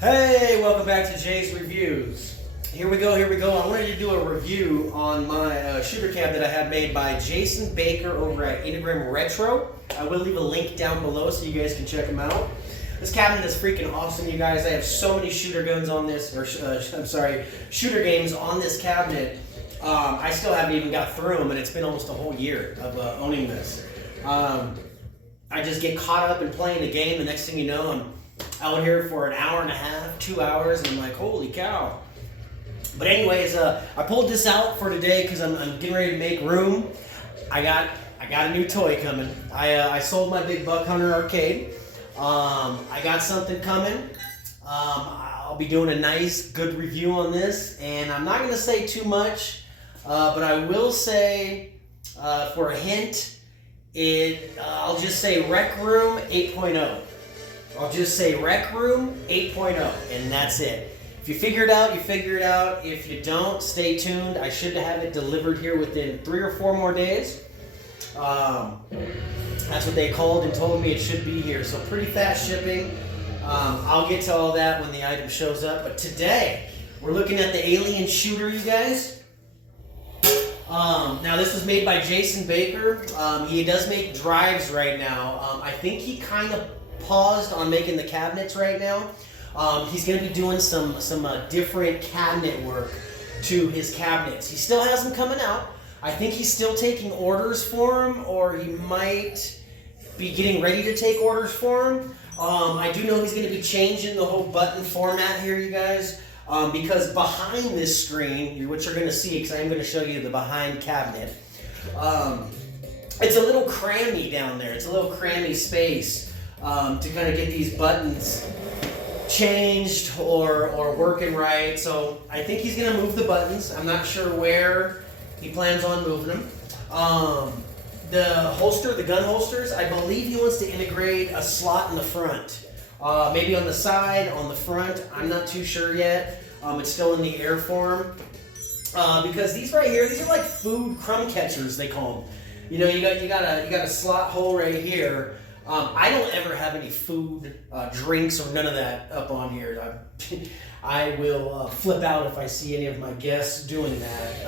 Hey, welcome back to Jay's Reviews. Here we go. I wanted to do a review on my shooter cab that I have made by Jasen Baker over at Integrum Retro. I will leave a link down below so you guys can check them out. This cabinet is freaking awesome, you guys. I have so many shooter guns on this, shooter games on this cabinet. I still haven't even got through them, and it's been almost a whole year of owning this. I just get caught up in playing the game. The next thing you know, I'm out here for an hour and a half, 2 hours, and I'm like, holy cow. But anyways, I pulled this out for today because I'm getting ready to make room. I got a new toy coming. I sold my big Buck Hunter arcade. I got something coming. I'll be doing a nice, good review on this, and I'm not going to say too much, but I will say, for a hint, I'll just say Rec Room 8.0. I'll just say Rec Room 8.0, and that's it. If you figure it out, you figure it out. If you don't, stay tuned. I should have it delivered here within 3 or 4 more days. That's what they called and told me it should be here. So pretty fast shipping. I'll get to all that when the item shows up. But today, we're looking at the Alien shooter, you guys. Now this was made by Jasen Baker. He does make drives right now. I think he kind of paused on making the cabinets right now. He's going to be doing some different cabinet work to his cabinets. He still has them coming out. I think he's still taking orders for them, or he might be getting ready to take orders for them. I do know he's going to be changing the whole button format here, you guys, because behind this screen, which you're going to see, because I am going to show you the behind cabinet, it's a little crammy down there. It's a little crammy space to kind of get these buttons changed or working right. So I think he's going to move the buttons. I'm not sure where he plans on moving them. The holster, the gun holsters, I believe he wants to integrate a slot in the front. Maybe on the side, on the front. I'm not too sure yet. It's still in the air form. Because these right here, these are like food crumb catchers, they call them. You know, you got a slot hole right here. I don't ever have any food, drinks, or none of that up on here. I will flip out if I see any of my guests doing that.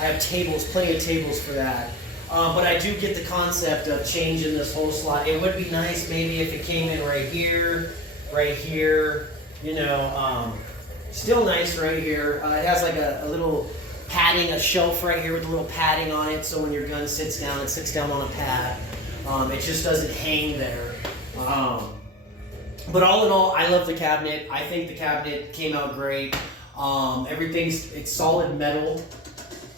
I have tables, plenty of tables for that. But I do get the concept of changing this whole slot. It would be nice maybe if it came in right here, you know, still nice right here. It has like a little padding, a shelf right here with a little padding on it, so when your gun sits down, it sits down on a pad. It just doesn't hang there. But all in all, I love the cabinet. I think the cabinet came out great. It's solid metal.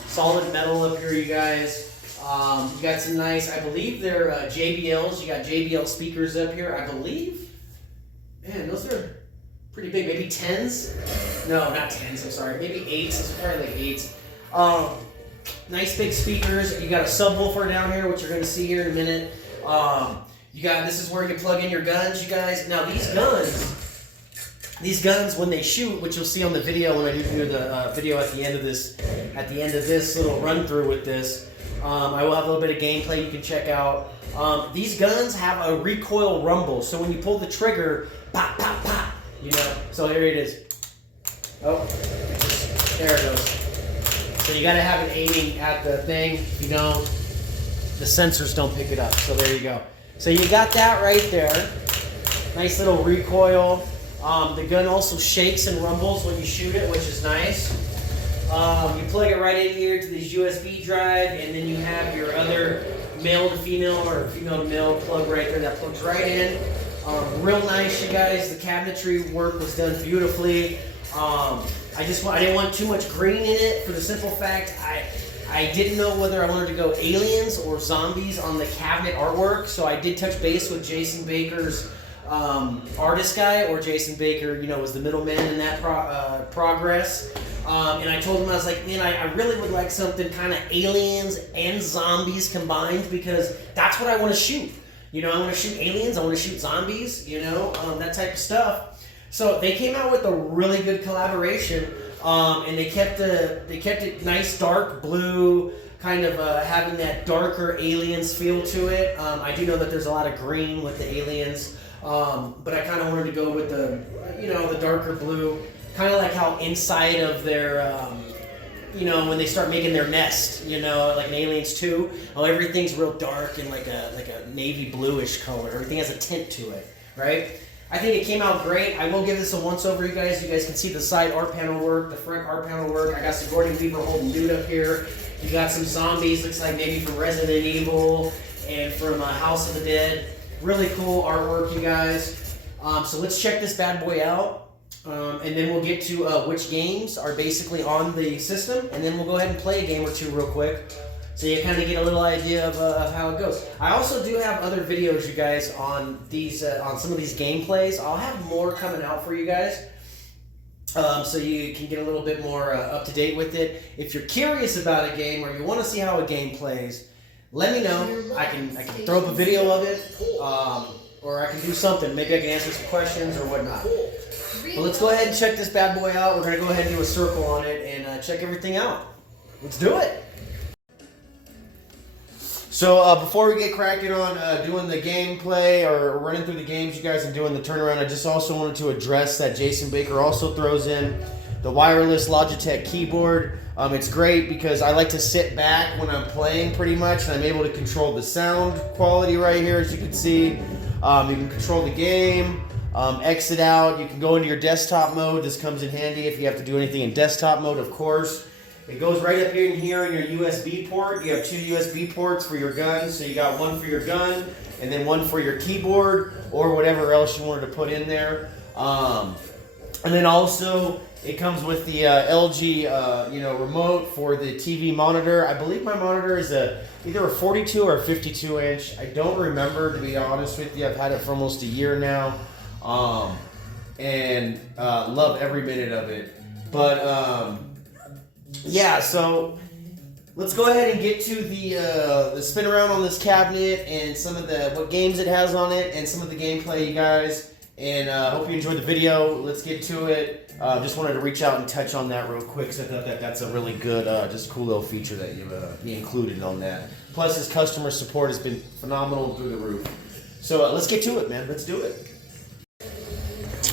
Solid metal up here, you guys. You got some nice, I believe they're JBLs. You got JBL speakers up here, I believe. Man, those are pretty big. Maybe 10s? No, not 10s, I'm sorry. Maybe 8s. Those are probably like 8s. Nice big speakers. You got a subwoofer down here, which you're going to see here in a minute. This is where you plug in your guns, you guys. Now these guns when they shoot, which you'll see on the video when I do the video at the end of this little run through with this, I will have a little bit of gameplay you can check out. These guns have a recoil rumble, so when you pull the trigger, pop, pop, pop, you know. So here it is. Oh, there it goes. So you gotta have it aiming at the thing. If you don't, the sensors don't pick it up. So there you go. So you got that right there. Nice little recoil. The gun also shakes and rumbles when you shoot it, which is nice. You plug it right in here to this USB drive, and then you have your other male to female or female to male plug right there that plugs right in. Real nice, you guys. The cabinetry work was done beautifully. I didn't want too much green in it for the simple fact I didn't know whether I wanted to go aliens or zombies on the cabinet artwork, so I did touch base with Jasen Baker's artist guy, or Jasen Baker, you know, was the middleman in that progress. And I told him, I was like, man, I really would like something kind of aliens and zombies combined, because that's what I want to shoot. You know, I want to shoot aliens, I want to shoot zombies, you know, that type of stuff. So they came out with a really good collaboration, and they kept it nice dark blue, kind of having that darker aliens feel to it. I do know that there's a lot of green with the aliens. but I kind of wanted to go with the, the darker blue, kind of like how inside of their, when they start making their nest, like in Aliens 2, how everything's real dark and like a navy bluish color. Everything has a tint to it, right? I think it came out great. I will give this a once over, you guys. You guys can see the side art panel work, the front art panel work. I got Sigourney Weaver holding dude up here. You got some zombies, looks like maybe from Resident Evil and from House of the Dead. Really cool artwork, you guys. So let's check this bad boy out. And then we'll get to which games are basically on the system, and then we'll go ahead and play a game or two real quick, so you kind of get a little idea of how it goes. I also do have other videos, you guys, on these on some of these gameplays. I'll have more coming out for you guys, so you can get a little bit more up to date with it. If you're curious about a game or you want to see how a game plays, let me know. I can throw up a video of it, or I can do something. Maybe I can answer some questions or whatnot. Well, let's go ahead and check this bad boy out. We're going to go ahead and do a circle on it and check everything out. Let's do it. So before we get cracking on doing the gameplay or running through the games, you guys, and doing the turnaround, I just also wanted to address that Jasen Baker also throws in the wireless Logitech keyboard. It's great because I like to sit back when I'm playing pretty much, and I'm able to control the sound quality right here, as you can see. You can control the game. Exit out. You can go into your desktop mode. This comes in handy if you have to do anything in desktop mode, of course. It goes right up here in your USB port. You have 2 USB ports for your gun. So you got one for your gun and then one for your keyboard or whatever else you wanted to put in there. And then also it comes with the LG remote for the TV monitor. I believe my monitor is either a 42 or a 52 inch. I don't remember, to be honest with you. I've had it for almost a year now. And love every minute of it. But yeah, so let's go ahead and get to the spin around on this cabinet and some of what games it has on it and some of the gameplay, you guys. And hope you enjoyed the video. Let's get to it. Just wanted to reach out and touch on that real quick, because I thought that's a really good, just cool little feature that you included on that. Plus, his customer support has been phenomenal through the roof. So let's get to it, man. Let's do it.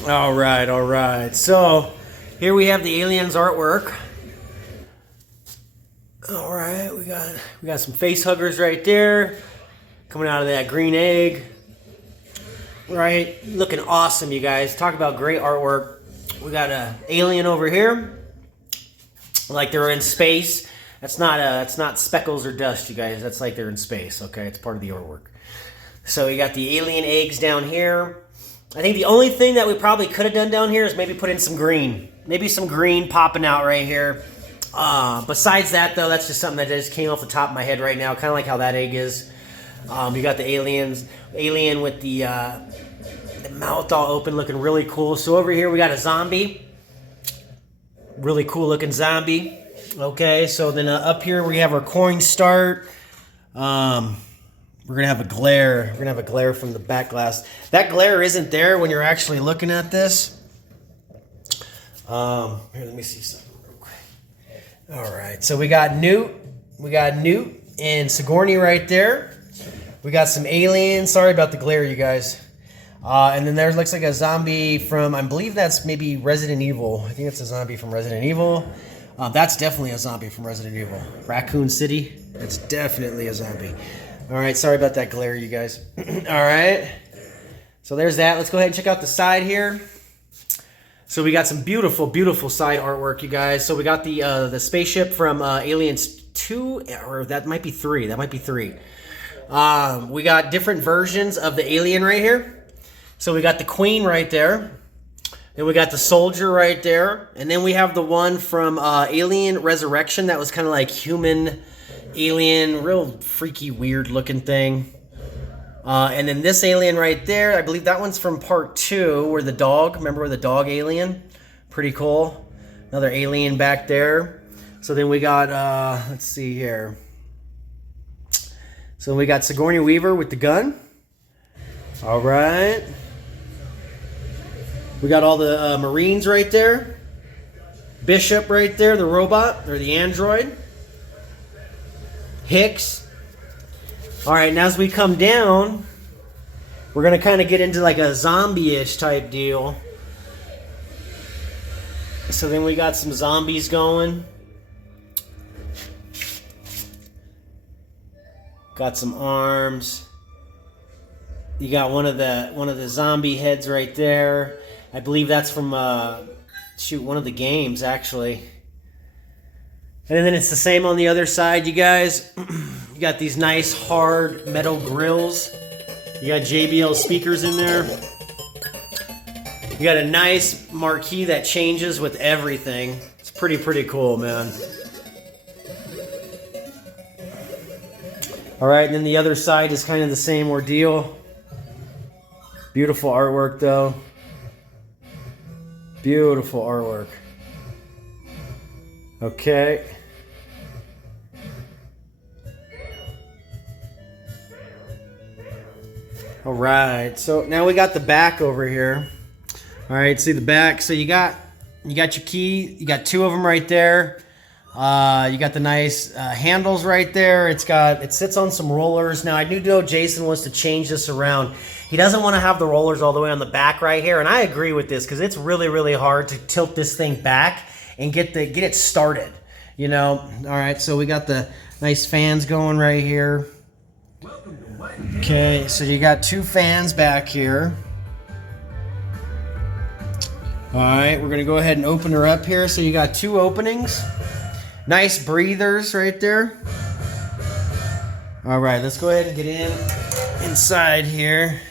All right. So here we have the Aliens artwork. All right, we got some face huggers right there, coming out of that green egg. Right, looking awesome, you guys. Talk about great artwork. We got an alien over here, like they're in space. That's not speckles or dust, you guys. That's like they're in space. Okay, it's part of the artwork. So we got the alien eggs down here. I think the only thing that we probably could have done down here is maybe put in some green. Maybe some green popping out right here. Besides that, though, that's just something that just came off the top of my head right now. Kind of like how that egg is. You got the alien with the mouth all open, looking really cool. So over here we got a zombie. Really cool looking zombie. Okay, so then up here we have our coin start. We're going to have a glare. We're going to have a glare from the back glass. That glare isn't there when you're actually looking at this. Here, let me see something real quick. All right, so we got Newt. We got Newt and Sigourney right there. We got some aliens. Sorry about the glare, you guys. And then there looks like a zombie from, I believe that's maybe Resident Evil. I think it's a zombie from Resident Evil. That's definitely a zombie from Resident Evil. Raccoon City. That's definitely a zombie. All right, sorry about that glare, you guys. All right, so there's that. Let's go ahead and check out the side here. So we got some beautiful, beautiful side artwork, you guys. So we got the spaceship from Aliens 2, or that might be 3. That might be 3. We got different versions of the alien right here. So we got the queen right there. Then we got the soldier right there. And then we have the one from Alien Resurrection that was kind of like human alien, real freaky, weird looking thing. And then this alien right there, I believe that one's from part 2, where the dog, remember the dog alien? Pretty cool. Another alien back there. So then we got, let's see here. So we got Sigourney Weaver with the gun. All right. We got all the Marines right there. Bishop right there, the robot, or the android. Hicks. All right, and as we come down, we're gonna kind of get into like a zombie-ish type deal. So then we got some zombies going. Got some arms. You got one of the zombie heads right there. I believe that's from one of the games actually. And then it's the same on the other side, you guys. You got these nice hard metal grills. You got JBL speakers in there. You got a nice marquee that changes with everything. It's pretty cool, man. All right, and then the other side is kind of the same ordeal. Beautiful artwork, though. Beautiful artwork. Okay. All right, so now we got the back over here. All right, see the back. So you got your key. You got two of them right there. You got the nice handles right there. It sits on some rollers. Now I do know Jason wants to change this around. He doesn't want to have the rollers all the way on the back right here, and I agree with this because it's really hard to tilt this thing back and get it started. You know. All right, so we got the nice fans going right here. Okay, so you got two fans back here. All right, we're gonna go ahead and open her up here. So you got two openings. Nice breathers right there. All right, let's go ahead and get inside here.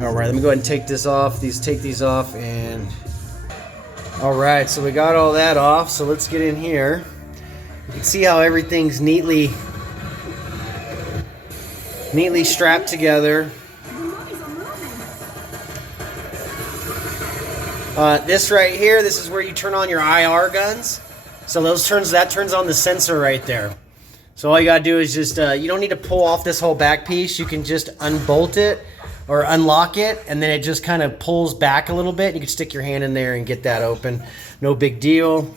All right, let me go ahead and take this off. Take these off and... All right, so we got all that off. So let's get in here. You can see how everything's neatly strapped together. This right here, this is where you turn on your IR guns. So that turns on the sensor right there. So all you gotta do is just, you don't need to pull off this whole back piece. You can just unbolt it or unlock it, and then it just kind of pulls back a little bit. You can stick your hand in there and get that open. No big deal.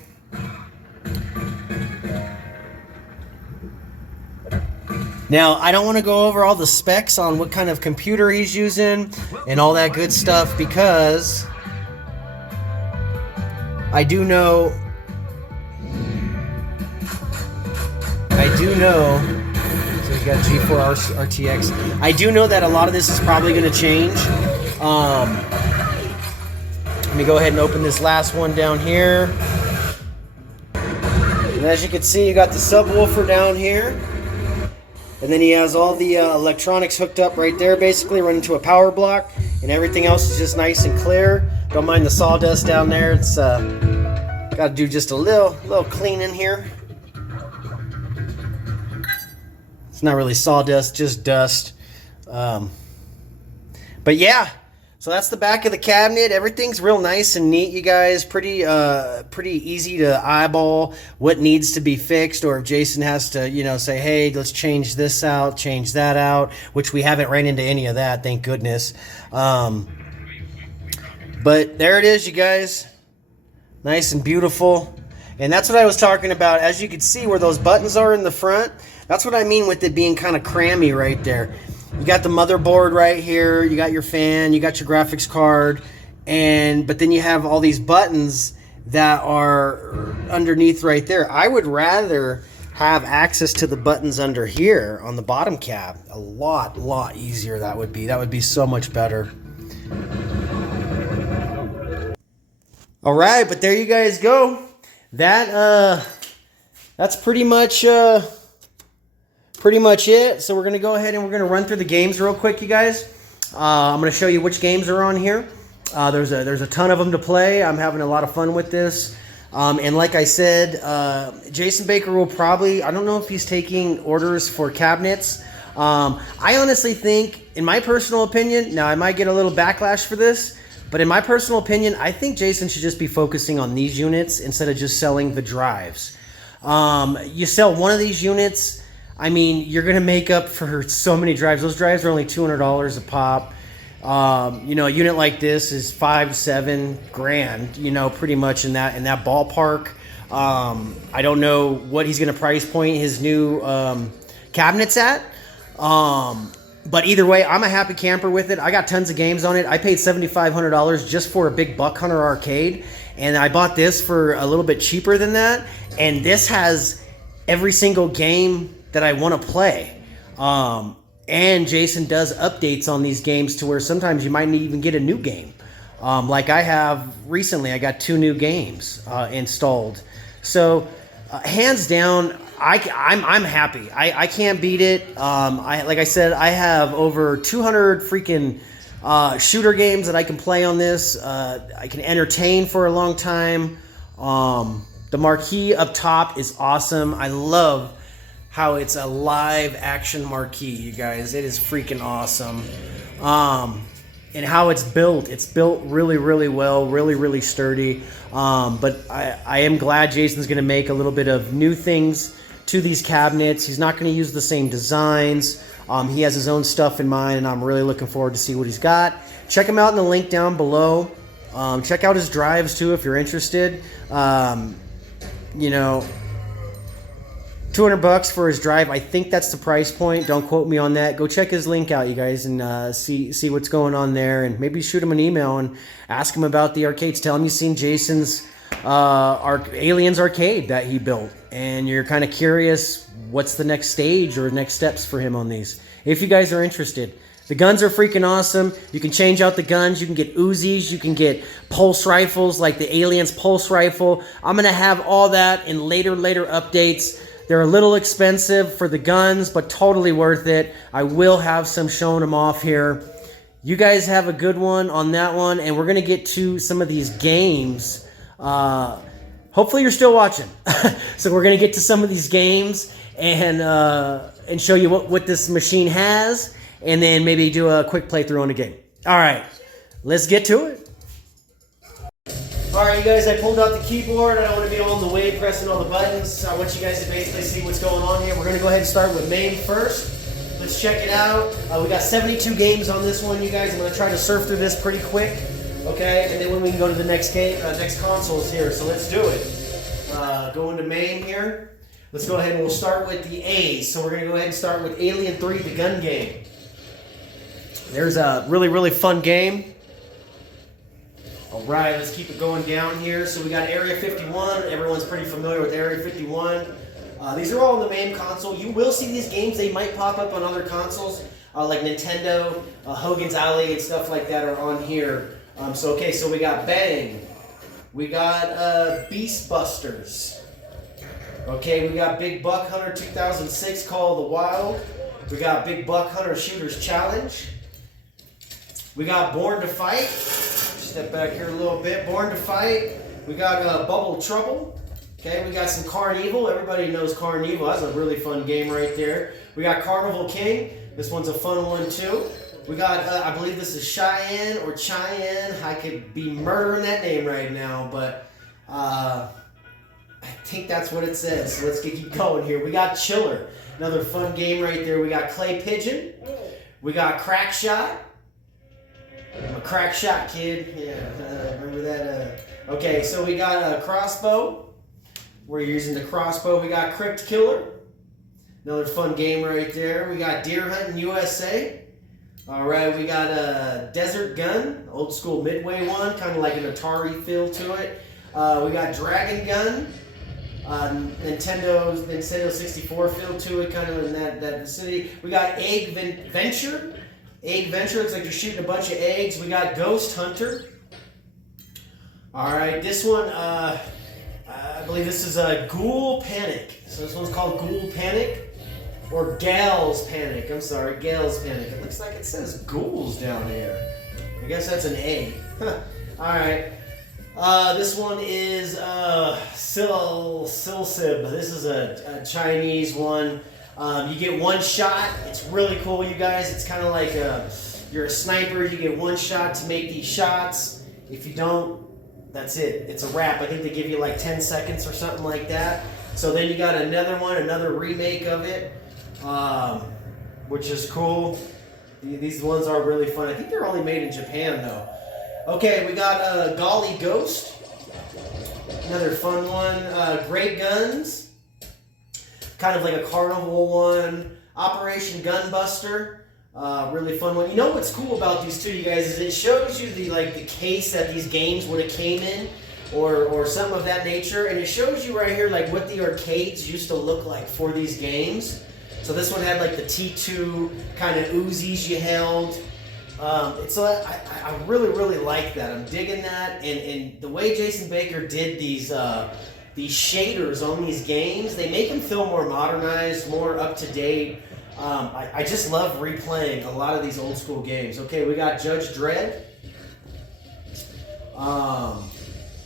Now, I don't want to go over all the specs on what kind of computer he's using and all that good stuff because I do know, so we got G4 RTX. I do know that a lot of this is probably going to change. Let me go ahead and open this last one down here. And as you can see, you got the subwoofer down here. And then he has all the electronics hooked up right there, basically running to a power block. And everything else is just nice and clear. Don't mind the sawdust down there. It's got to do just a little cleaning here. It's not really sawdust, just dust. But yeah, so that's the back of the cabinet. Everything's real nice and neat, you guys. Pretty easy to eyeball what needs to be fixed, or if Jason has to, you know, say, hey, let's change this out, change that out, which we haven't ran into any of that, thank goodness. But there it is, you guys. Nice and beautiful. And that's what I was talking about. As you can see where those buttons are in the front, that's what I mean with it being kind of crammy right there. You got the motherboard right here, you got your fan, you got your graphics card, but then you have all these buttons that are underneath right there. I would rather have access to the buttons under here on the bottom cab. A lot easier that would be. That would be so much better. All right, but there you guys go. That's pretty much it. So we're gonna go ahead and we're gonna run through the games real quick, you guys. I'm gonna show you which games are on here. There's a ton of them to play. I'm having a lot of fun with this. And like I said, Jasen Baker will probably, I don't know if he's taking orders for cabinets. I honestly think, in my personal opinion, now I might get a little backlash for this, but in my personal opinion, I think Jason should just be focusing on these units instead of just selling the drives. You sell one of these units, I mean, you're going to make up for so many drives. Those drives are only $200 a pop. You know, a unit like this is $5 to $7 grand, you know, pretty much in that ballpark. I don't know what he's going to price point his new cabinets at. But either way, I'm a happy camper with it. I got tons of games on it. I paid $7,500 just for a big Buck Hunter arcade, and I bought this for a little bit cheaper than that. And this has every single game that I want to play. And Jason does updates on these games to where sometimes you might even get a new game. Like I have recently, I got 2 new games installed. So hands down, I'm happy. I can't beat it. Like I said, I have over 200 freaking shooter games that I can play on this. I can entertain for a long time. The marquee up top is awesome. I love how it's a live action marquee, you guys. It is freaking awesome. And how it's built. It's built really, really well, really, really sturdy. But I am glad Jason's going to make a little bit of new things to these cabinets. He's not going to use the same designs. He has his own stuff in mind, and I'm really looking forward to see what he's got. Check him out in the link down below. Check out his drives too if you're interested. You know, $200 for his drive. I think that's the price point. Don't quote me on that. Go check his link out, you guys, and see what's going on there. And maybe shoot him an email and ask him about the arcades. Tell him you've seen Jason's Aliens arcade that he built, and you're kind of curious what's the next stage or next steps for him on these. If you guys are interested. The guns are freaking awesome. You can change out the guns. You can get Uzis. You can get pulse rifles like the Aliens pulse rifle. I'm going to have all that in later updates. They're a little expensive for the guns, but totally worth it. I will have some showing them off here. You guys have a good one on that one, and we're going to get to some of these games. Hopefully you're still watching. So we're going to get to some of these games and show you what this machine has, and then maybe do a quick playthrough on the game. All right, let's get to it. All right, you guys, I pulled out the keyboard. I don't want to be all in the way pressing all the buttons. I want you guys to basically see what's going on here. We're going to go ahead and start with MAME first. Let's check it out. We got 72 games on this one, you guys. I'm going to try to surf through this pretty quick, okay? And then when we can go to the next game, next consoles here. So let's do it. Go into MAME here. Let's go ahead and we'll start with the A's. So we're going to go ahead and start with Alien 3, the gun game. There's a really, really fun game. All right, let's keep it going down here. So we got Area 51. Everyone's pretty familiar with Area 51. These are all in the MAME console. You will see these games. They might pop up on other consoles, like Nintendo, Hogan's Alley, and stuff like that are on here. So we got Bang. We got Beast Busters. Okay, we got Big Buck Hunter 2006 Call of the Wild. We got Big Buck Hunter Shooters Challenge. We got Born to Fight. Step back here a little bit. Born to Fight. We got Bubble Trouble. Okay, we got some Carnival. Everybody knows Carnival. That's a really fun game right there. We got Carnival King. This one's a fun one too. We got, I believe this is Cheyenne or Cheyenne. I could be murdering that name right now, but I think that's what it says. So let's keep going here. We got Chiller. Another fun game right there. We got Clay Pigeon. We got Crack Shot. I'm a crack shot, kid. Yeah, remember that? Okay, so we got a Crossbow. We're using the Crossbow. We got Crypt Killer. Another fun game right there. We got Deer Hunting USA. All right, we got a Desert Gun, old school Midway one, kind of like an Atari feel to it. We got Dragon Gun, Nintendo 64 feel to it, kind of in that vicinity. We got Egg Venture. Egg Venture, looks like you're shooting a bunch of eggs. We got Ghost Hunter. All right, this one, I believe this is a Ghoul Panic. So this one's called Ghoul Panic, or Gals Panic. I'm sorry, Gals Panic. It looks like it says ghouls down here. I guess that's an A. All right. This one is Silsib. This is a Chinese one. You get one shot. It's really cool, you guys. It's kind of like you're a sniper. You get one shot to make these shots. If you don't, that's it. It's a wrap. I think they give you like 10 seconds or something like that. So then you got another one, another remake of it, which is cool. These ones are really fun. I think they're only made in Japan, though. Okay, we got Golly Ghost. Another fun one. Great Guns. Kind of like a carnival one. Operation Gunbuster. Really fun one. You know what's cool about these two, you guys, is it shows you the case that these games would have came in, or something of that nature, and it shows you right here like what the arcades used to look like for these games. So this one had like the T2 kind of Uzis you held. So I really like that. I'm digging that, and the way Jasen Baker did these shaders on these games, they make them feel more modernized, more up to date. I just love replaying a lot of these old school games. Okay, we got Judge Dredd.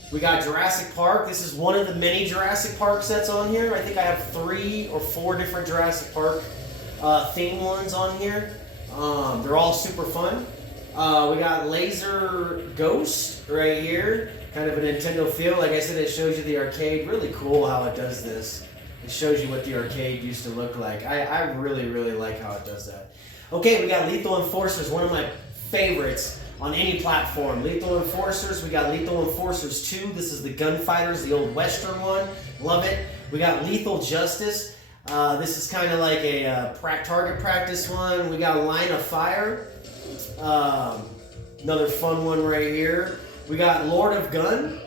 We got Jurassic Park. This is one of the many Jurassic Park sets on here. I think I have 3 or 4 different Jurassic Park theme ones on here. They're all super fun. We got Laser Ghost right here. Kind of a Nintendo feel. Like I said, it shows you the arcade. Really cool how it does this. It shows you what the arcade used to look like. I really like how it does that. Okay, we got Lethal Enforcers, one of my favorites on any platform. Lethal Enforcers, we got Lethal Enforcers 2. This is the Gunfighters, the old Western one. Love it. We got Lethal Justice. This is kind of like a target practice one. We got Line of Fire. Another fun one right here. We got Lord of Gun.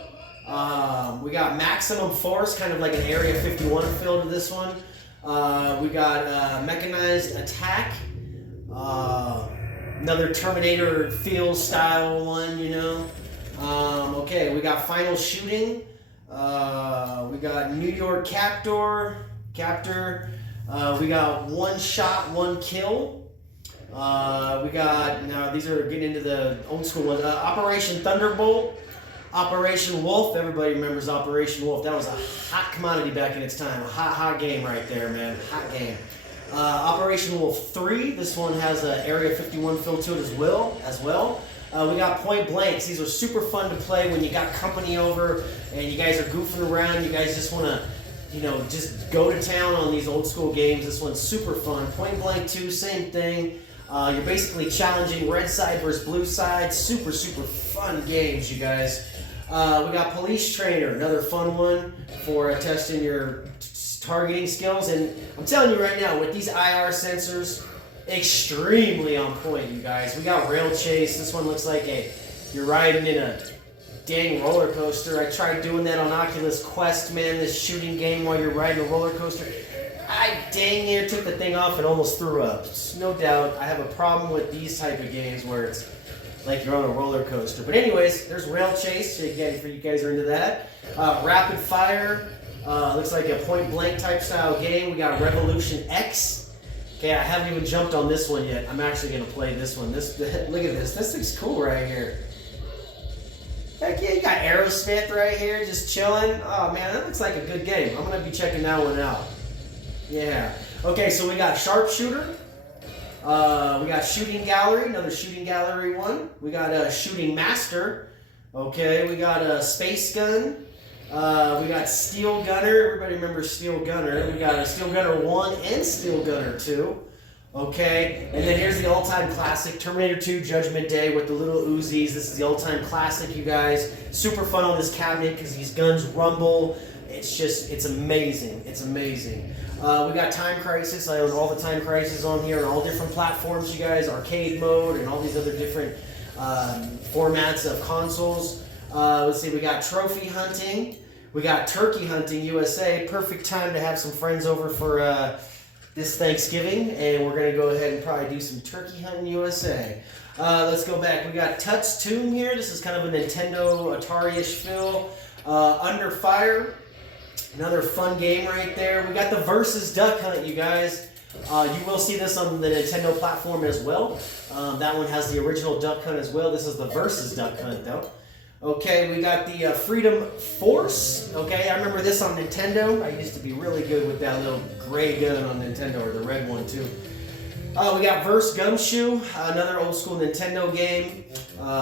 We got Maximum Force, kind of like an Area 51 feel to this one. We got Mechanized Attack. Another Terminator feel style one, you know. Okay, we got Final Shooting. We got New York Captor. We got One Shot, One Kill. We got, now these are getting into the old school ones. Operation Thunderbolt. Operation Wolf. Everybody remembers Operation Wolf. That was a hot commodity back in its time. A hot game right there, man. Hot game. Operation Wolf 3. This one has an Area 51 feel to it as well. We got Point Blanks. These are super fun to play when you got company over and you guys are goofing around. You guys just want to, you know, just go to town on these old school games. This one's super fun. Point Blank 2, same thing. You're basically challenging red side versus blue side. Super fun games, you guys. We got Police Trainer, another fun one for testing your targeting skills. And I'm telling you right now, with these IR sensors, extremely on point, you guys. We got Rail Chase. This one looks like you're riding in a dang roller coaster. I tried doing that on Oculus Quest, man, this shooting game while you're riding a roller coaster. I dang near took the thing off and almost threw up. No doubt, I have a problem with these type of games where it's like you're on a roller coaster. But anyways, there's Rail Chase, if you guys are into that. Rapid Fire, looks like a point blank type style game. We got Revolution X. Okay, I haven't even jumped on this one yet. I'm actually gonna play this one. Look at this. This looks cool right here. Heck yeah, you got Aerosmith right here, just chilling. Oh man, that looks like a good game. I'm gonna be checking that one out. Yeah. Okay, so we got Sharpshooter. We got Shooting Gallery, another Shooting Gallery one. We got Shooting Master. Okay, we got Space Gun. We got Steel Gunner. Everybody remembers Steel Gunner. We got Steel Gunner 1 and Steel Gunner 2. Okay, and then here's the all-time classic, Terminator 2 Judgment Day with the little Uzis. This is the all-time classic, you guys. Super fun on this cabinet because these guns rumble. It's amazing. It's amazing. We got Time Crisis. I own all the Time Crisis on here on all different platforms, you guys. Arcade mode and all these other different formats of consoles. Let's see, we got Trophy Hunting. We got Turkey Hunting USA. Perfect time to have some friends over for this Thanksgiving. And we're going to go ahead and probably do some Turkey Hunting USA. Let's go back. We got Tut's Tomb here. This is kind of a Nintendo Atari-ish feel. Under Fire. Another fun game right there. We got the Versus Duck Hunt, you guys. You will see this on the Nintendo platform as well. That one has the original Duck Hunt as well. This is the Versus Duck Hunt, though. Okay, we got the Freedom Force. Okay, I remember this on Nintendo. I used to be really good with that little gray gun on Nintendo, or the red one, too. We got Verse Gumshoe, another old school Nintendo game.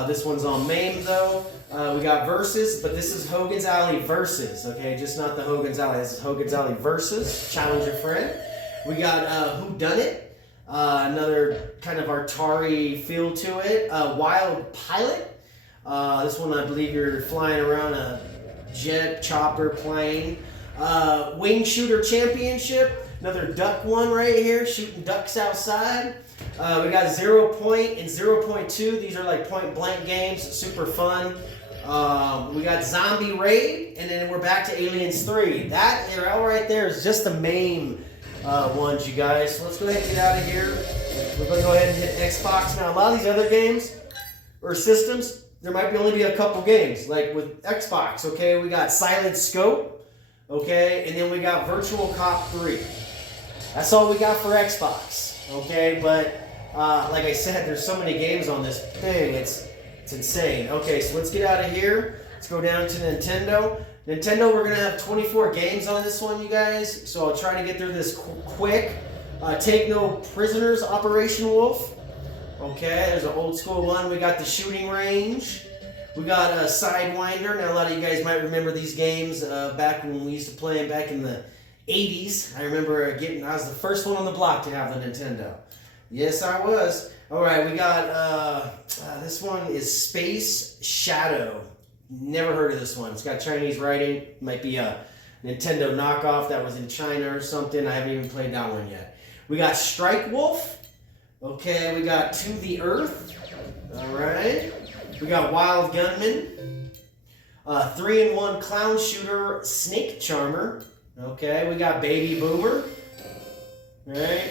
This one's on MAME, though. We got Versus, but this is Hogan's Alley Versus, okay? Just not the Hogan's Alley. This is Hogan's Alley Versus. Challenge your friend. We got Whodunit, another kind of Atari feel to it. Wild Pilot. This one, I believe you're flying around a jet, chopper, plane. Wing Shooter Championship. Another duck one right here, shooting ducks outside. We got 0 Point and 0.2. These are like point blank games, super fun. We got Zombie Raid, and then we're back to Aliens 3. That right there is just the main ones, you guys. So let's go ahead and get out of here. We're going to go ahead and hit Xbox. Now, a lot of these other games or systems, there might only be a couple games. Like with Xbox, okay, we got Silent Scope, okay, and then we got Virtual Cop 3. That's all we got for Xbox, okay, but like I said, there's so many games on this thing, it's insane. Okay, so let's get out of here. Let's go down to Nintendo. Nintendo, we're going to have 24 games on this one, you guys, so I'll try to get through this quick. Take No Prisoners, Operation Wolf. Okay, there's an old school one. We got the shooting range. We got a Sidewinder. Now, a lot of you guys might remember these games back when we used to play them back in the 80s. I remember I was the first one on the block to have the Nintendo. Yes, I was. All right, we got, this one is Space Shadow. Never heard of this one. It's got Chinese writing. Might be a Nintendo knockoff that was in China or something. I haven't even played that one yet. We got Strike Wolf. Okay, we got To the Earth. All right. We got Wild Gunman. 3-in-1 Clown Shooter Snake Charmer. Okay, we got Baby Boomer. All right.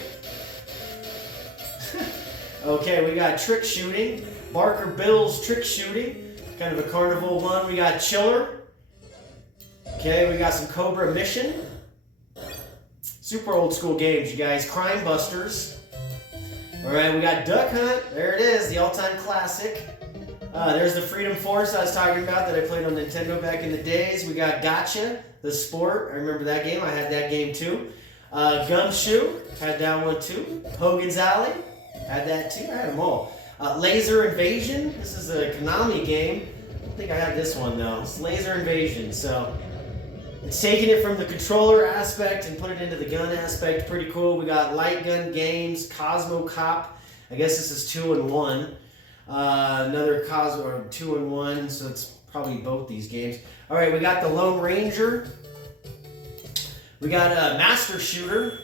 Okay, we got Trick Shooting. Barker Bill's Trick Shooting. Kind of a carnival one. We got Chiller. Okay, we got some Cobra Mission. Super old school games, you guys. Crime Busters. Alright, we got Duck Hunt. There it is, the all-time classic. There's the Freedom Force I was talking about that I played on Nintendo back in the days. We got Gotcha, the sport. I remember that game. I had that game too. Gumshoe, had that one too. Hogan's Alley, had that too. I had them all. Laser Invasion. This is a Konami game. I don't think I had this one though. It's Laser Invasion. So it's taking it from the controller aspect and put it into the gun aspect. Pretty cool. We got Light Gun Games, Cosmo Cop. I guess this is 2-in-1. Another Cosmo, or 2-in-1. So it's probably both these games. All right, we got the Lone Ranger. We got Master Shooter.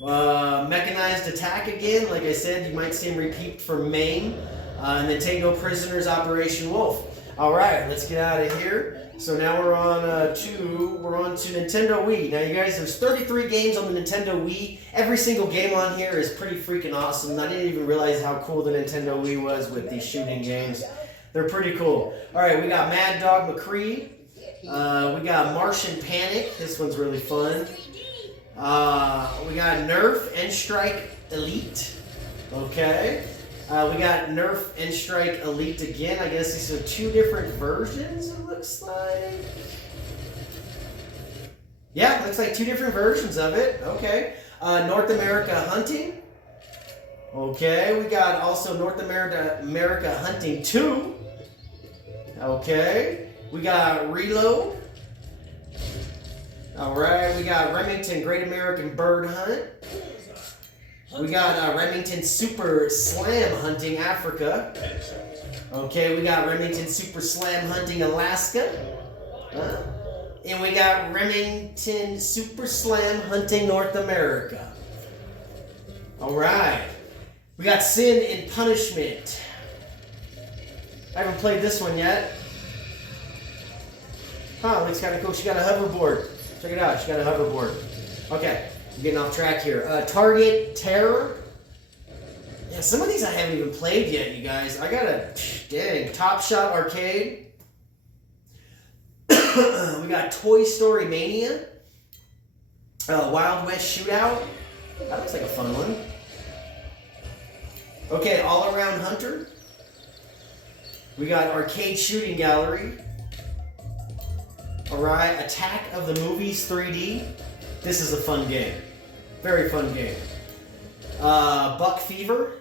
Mechanized Attack again. Like I said, you might see him repeat for Maine. And then Take No Prisoners, Operation Wolf. All right, let's get out of here. So now we're on to Nintendo Wii. Now, you guys, there's 33 games on the Nintendo Wii. Every single game on here is pretty freaking awesome. I didn't even realize how cool the Nintendo Wii was with these shooting games. They're pretty cool. All right, we got Mad Dog McCree. We got Martian Panic. This one's really fun. We got Nerf and Strike Elite. Okay. We got Nerf and Strike Elite again. I guess these are 2 different versions, it looks like. Yeah, looks like 2 different versions of it. Okay. North America Hunting. Okay, we got also North America Hunting 2. Okay. We got Reload. Alright, we got Remington Great American Bird Hunt. We got Remington Super Slam Hunting Africa. Okay, we got Remington Super Slam Hunting Alaska. And we got Remington Super Slam Hunting North America. Alright. We got Sin and Punishment. I haven't played this one yet. Huh, looks kind of cool. She got a hoverboard. Check it out, she got a hoverboard. Okay. I'm getting off track here. Target Terror. Yeah, some of these I haven't even played yet, you guys. I got Top Shot Arcade. We got Toy Story Mania. Wild West Shootout. That looks like a fun one. Okay, All Around Hunter. We got Arcade Shooting Gallery. Alright, Attack of the Movies 3D. This is a fun game. Very fun game. Buck Fever.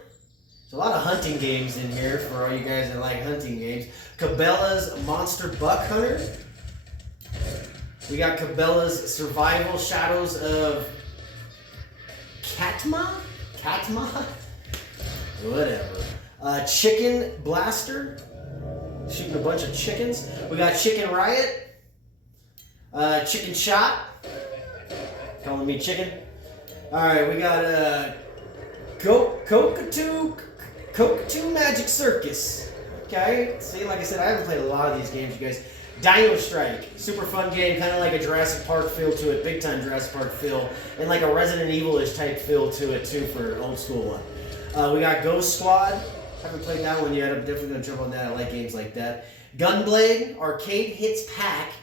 There's a lot of hunting games in here for all you guys that like hunting games. Cabela's Monster Buck Hunter. We got Cabela's Survival Shadows of Katma? Whatever. Chicken Blaster. Shooting a bunch of chickens. We got Chicken Riot. Chicken Shot. Calling me chicken. Alright, we got Cockatoo Magic Circus. Okay, see, like I said, I haven't played a lot of these games, you guys. Dino Strike, super fun game, kind of like a Jurassic Park feel to it, big time Jurassic Park feel, and like a Resident Evil-ish type feel to it too for an old school one. We got Ghost Squad. Haven't played that one yet. I'm definitely gonna jump on that. I like games like that. Gunblade Arcade Hits Pack.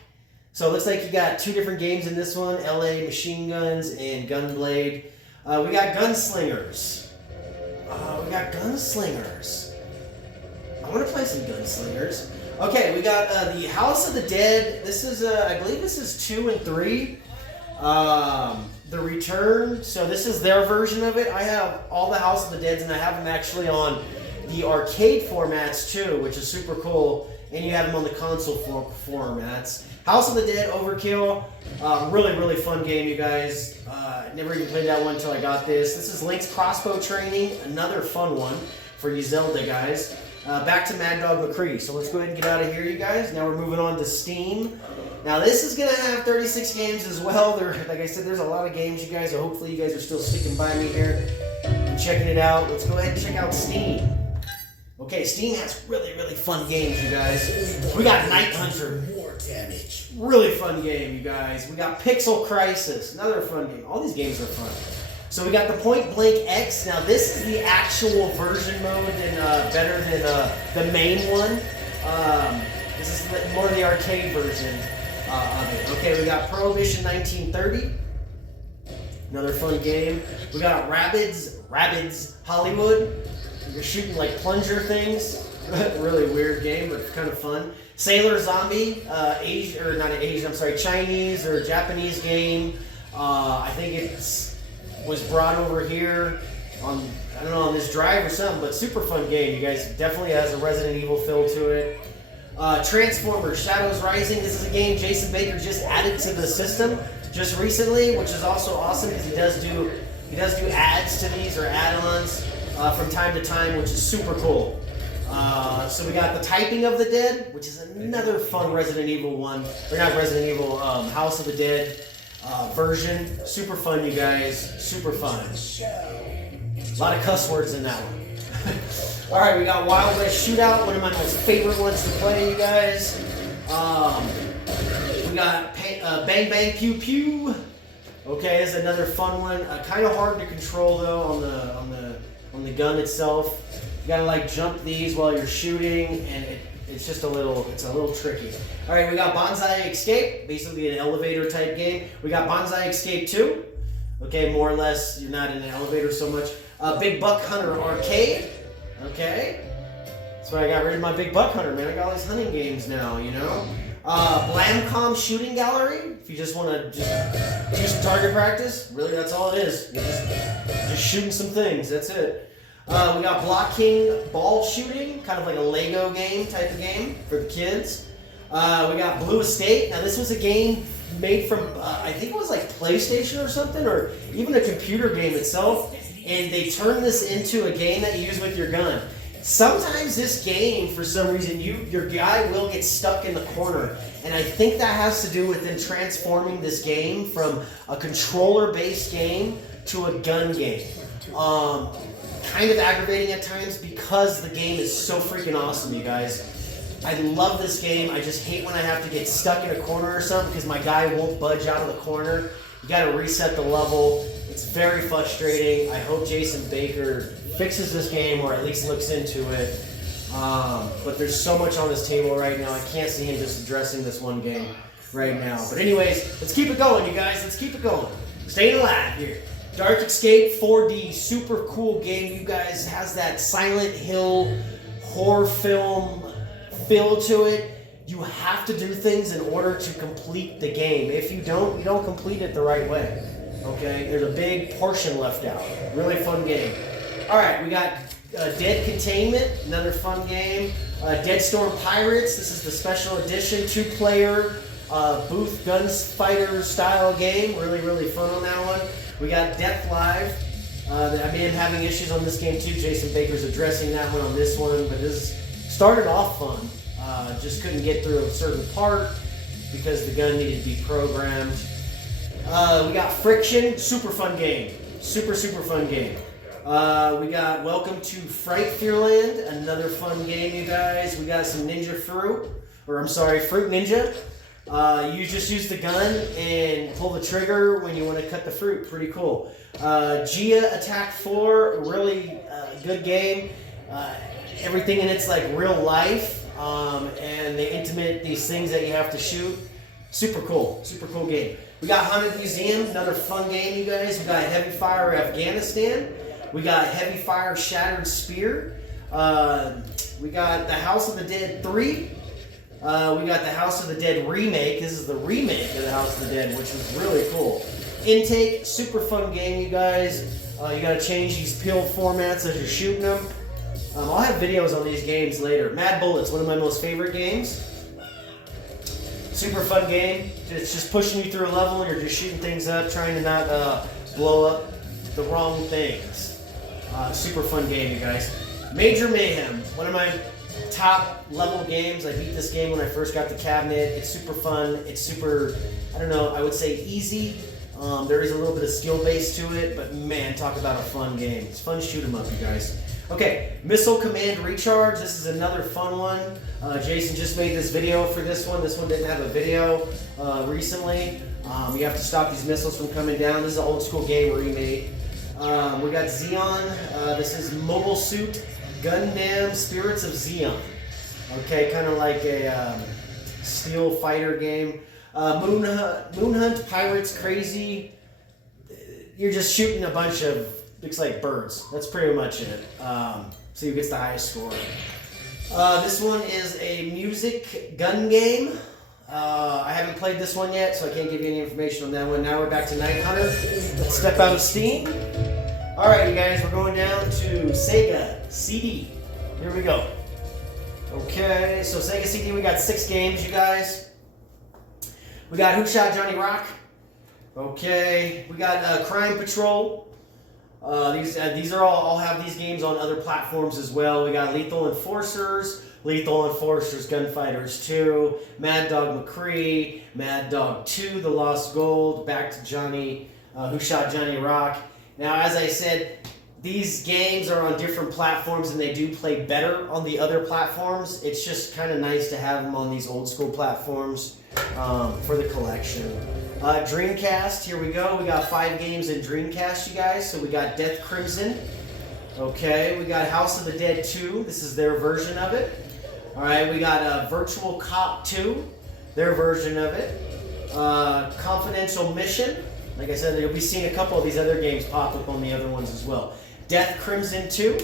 So it looks like you got two different games in this one: LA Machine Guns and Gunblade. We got Gunslingers. I want to play some Gunslingers. Okay, we got the House of the Dead. This is, I believe this is 2 and 3. The Return. So this is their version of it. I have all the House of the Deads, and I have them actually on the arcade formats too, which is super cool. And you have them on the console formats. House of the Dead Overkill. Really, really fun game, you guys. Never even played that one until I got this. This is Link's Crossbow Training. Another fun one for you Zelda guys. Back to Mad Dog McCree. So let's go ahead and get out of here, you guys. Now we're moving on to Steam. Now this is going to have 36 games as well. Like I said, there's a lot of games, you guys. So hopefully you guys are still sticking by me here and checking it out. Let's go ahead and check out Steam. Okay, Steam has really, really fun games, you guys. We got Night Hunter. Really fun game, you guys. We got Pixel Crisis. Another fun game. All these games are fun. So we got the Point Blank X. Now this is the actual version mode and better than the main one. This is more the arcade version of it. Okay, we got Prohibition 1930. Another fun game. We got Rabbids Hollywood. You're shooting like plunger things. Really weird game, but kind of fun. Sailor Zombie, Chinese or Japanese game. I think it's was brought over here on, I don't know, on this drive or something, but super fun game. You guys definitely has a Resident Evil feel to it. Transformers Shadows Rising. This is a game Jasen Baker just added to the system just recently, which is also awesome because he does do ads to these or add-ons from time to time, which is super cool. So we got the Typing of the Dead, which is another fun Resident Evil one, or not Resident Evil, House of the Dead version. Super fun, you guys. Super fun. A lot of cuss words in that one. Alright, we got Wild West Shootout, one of my most favorite ones to play, you guys. We got Bang Bang Pew Pew. Okay, this is another fun one. Kind of hard to control though on the gun itself. You gotta like jump these while you're shooting, and it's a little tricky. All right, we got Bonsai Escape, basically an elevator type game. We got Bonsai Escape 2. Okay, more or less, you're not in an elevator so much. Big Buck Hunter Arcade. Okay, that's why I got rid of my Big Buck Hunter, man. I got all these hunting games now, you know. Blamcom Shooting Gallery. If you just want to just do some target practice, really, that's all it is. You're just shooting some things. That's it. We got Block King Ball Shooting, kind of like a Lego game type of game for the kids. We got Blue Estate. Now this was a game made from, I think it was like PlayStation or something, or even a computer game itself, and they turned this into a game that you use with your gun. Sometimes this game, for some reason, your guy will get stuck in the corner, and I think that has to do with them transforming this game from a controller-based game to a gun game. Kind of aggravating at times because the game is so freaking awesome, you guys. I love this game. I just hate when I have to get stuck in a corner or something because my guy won't budge out of the corner. You gotta reset the level. It's very frustrating. I hope Jasen Baker fixes this game or at least looks into it. But there's so much on this table right now. I can't see him just addressing this one game right now. But anyways, let's keep it going, you guys. Let's keep it going. Staying alive here. Dark Escape 4D, super cool game, you guys. Has that Silent Hill horror film feel to it. You have to do things in order to complete the game. If you don't complete it the right way. Okay, there's a big portion left out. Really fun game. All right, we got Dead Containment, another fun game. Dead Storm Pirates, this is the special edition, 2-player booth gunfighter style game. Really, really fun on that one. We got Death Live. I may have having issues on this game too. Jasen Baker's addressing that one on this one, but this started off fun. Just couldn't get through a certain part because the gun needed to be programmed. We got Friction, super fun game. Super fun game. We got Welcome to Fright Fearland, another fun game, you guys. We got some Ninja Fruit, Fruit Ninja. You just use the gun and pull the trigger when you want to cut the fruit. Pretty cool. Gia Attack 4, really good game. Everything in it's like real life, and they intimate these things that you have to shoot. Super cool game. We got Haunted Museum, another fun game, you guys. We got Heavy Fire Afghanistan. We got Heavy Fire Shattered Spear. We got The House of the Dead 3. We got The House of the Dead remake. This is the remake of The House of the Dead, which is really cool. Intake, super fun game, you guys. You gotta change these peel formats as you're shooting them. I'll have videos on these games later. Mad Bullets, one of my most favorite games. Super fun game. It's just pushing you through a level and you're just shooting things up, trying to not blow up the wrong things. Super fun game, you guys. Major Mayhem, one of my top level games. I beat this game when I first got the cabinet. It's super fun. It's super, I would say easy. There is a little bit of skill base to it, but man, talk about a fun game. It's fun to shoot 'em up, you guys. Okay, Missile Command Recharge. This is another fun one. Jason just made this video for this one. This one didn't have a video recently. You have to stop these missiles from coming down. This is an old school game remade. We got Xeon. This is Mobile Suit Gundam Spirits of Xeon. Okay, kind of like a steel fighter game. Moonhunt Pirates Crazy. You're just shooting a bunch of, looks like birds. That's pretty much it. See who gets the highest score. This one is a music gun game. I haven't played this one yet, so I can't give you any information on that one. Now we're back to Night Hunter. Let's step out of Steam. Alright, you guys, we're going down to Sega CD. Here we go. Okay, so Sega CD, we got 6 games, you guys. We got Who Shot Johnny Rock? Okay, we got Crime Patrol. These are all have these games on other platforms as well. We got Lethal Enforcers, Gunfighters 2, Mad Dog McCree, Mad Dog 2, The Lost Gold, Back to Johnny, Who Shot Johnny Rock. Now, as I said, these games are on different platforms and they do play better on the other platforms. It's just kind of nice to have them on these old school platforms for the collection. Dreamcast, here we go. We got 5 games in Dreamcast, you guys. So we got Death Crimson. Okay, we got House of the Dead 2. This is their version of it. Alright, we got Virtual Cop 2, their version of it. Confidential Mission. Like I said, you'll be seeing a couple of these other games pop up on the other ones as well. Death Crimson 2.